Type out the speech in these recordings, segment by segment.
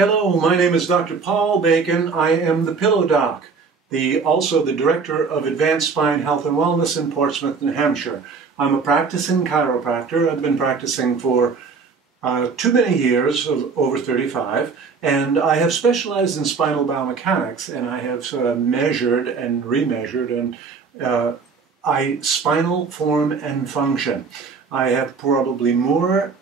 Hello, my name is Dr. Paul Bacon. I am the Pillow Doc, also the Director of Advanced Spine Health and Wellness in Portsmouth, New Hampshire. I'm a practicing chiropractor. I've been practicing for too many years, over 35, and I have specialized in spinal biomechanics, and I have measured and remeasured spinal form and function. I have probably more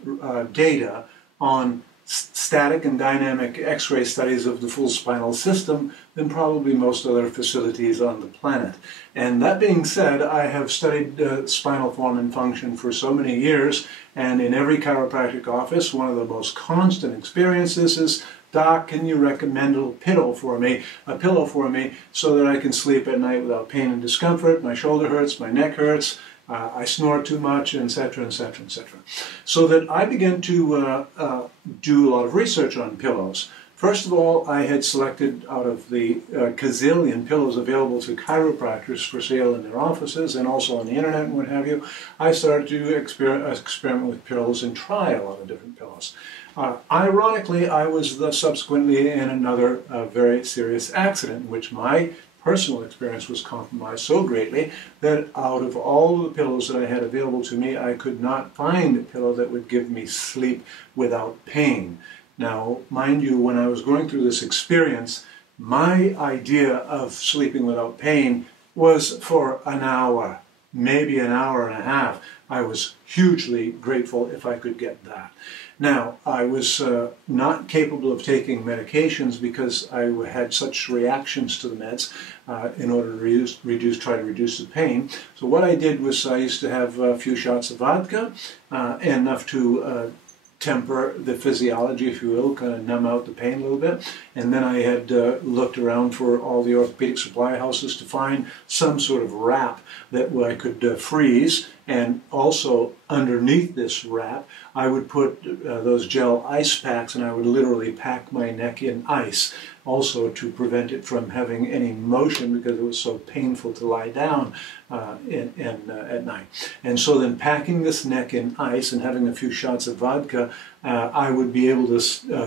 data on static and dynamic X-ray studies of the full spinal system than probably most other facilities on the planet. And that being said, I have studied spinal form and function for so many years, and in every chiropractic office, one of the most constant experiences is, "Doc, can you recommend a pillow for me so that I can sleep at night without pain and discomfort? My shoulder hurts, my neck hurts, I snore too much, etc., etc., etc." So that I began to do a lot of research on pillows. First of all, I had selected out of the gazillion pillows available to chiropractors for sale in their offices and also on the internet and what have you, I started to experiment with pillows and try a lot of different pillows. Ironically, I was subsequently in another very serious accident in which my personal experience was compromised so greatly that out of all the pillows that I had available to me, I could not find a pillow that would give me sleep without pain. Now, mind you, when I was going through this experience, my idea of sleeping without pain was for an hour, maybe an hour and a half. I was hugely grateful if I could get that. Now, I was not capable of taking medications because I had such reactions to the meds in order to try to reduce the pain. So what I did was I used to have a few shots of vodka, enough to temper the physiology, if you will, kind of numb out the pain a little bit. And then I had looked around for all the orthopedic supply houses to find some sort of wrap that I could freeze. And also underneath this wrap, I would put those gel ice packs, and I would literally pack my neck in ice, also to prevent it from having any motion because it was so painful to lie down at night. And so then packing this neck in ice and having a few shots of vodka, I would be able to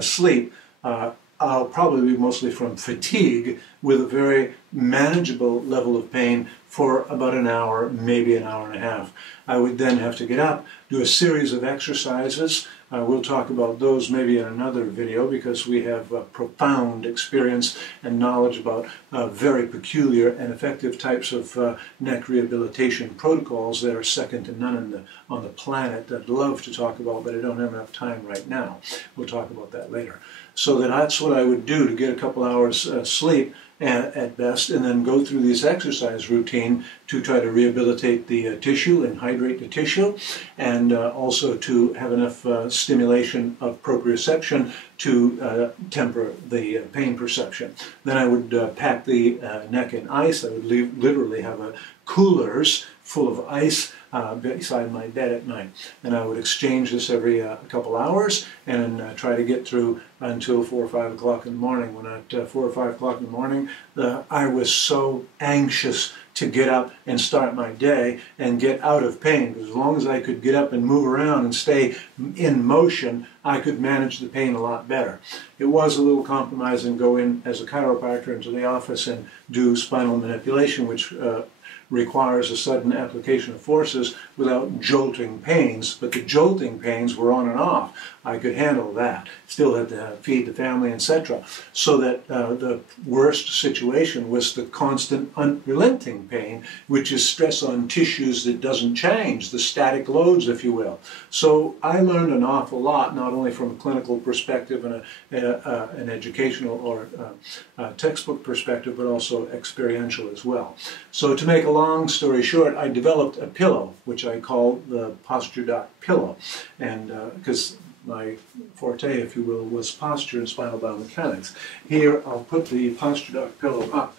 sleep. I'll probably be mostly from fatigue with a very manageable level of pain for about an hour, maybe an hour and a half. I would then have to get up, do a series of exercises. We'll talk about those maybe in another video because we have a profound experience and knowledge about very peculiar and effective types of neck rehabilitation protocols that are second to none on the planet that I'd love to talk about, but I don't have enough time right now. We'll talk about that later. So that's what I would do to get a couple hours sleep at best, and then go through this exercise routine to try to rehabilitate the tissue and hydrate the tissue, and also to have enough stimulation of proprioception to temper the pain perception. Then I would pack the neck in ice. I would literally have coolers full of ice beside my bed at night. And I would exchange this every couple hours and try to get through until 4 or 5 o'clock in the morning. When at 4 or 5 o'clock in the morning, I was so anxious to get up and start my day and get out of pain. Because as long as I could get up and move around and stay in motion, I could manage the pain a lot better. It was a little compromising to go in as a chiropractor into the office and do spinal manipulation, which requires a sudden application of forces without jolting pains, but the jolting pains were on and off. I could handle that. Still had to feed the family, etc. So that the worst situation was the constant unrelenting pain, which is stress on tissues that doesn't change, the static loads, if you will. So I learned an awful lot, not only from a clinical perspective and an educational or textbook perspective, but also experiential as well. So to make a long story short, I developed a pillow, which I call the PostureDoc Pillow, and because my forte, if you will, was posture and spinal biomechanics. Here, I'll put the PostureDoc Pillow up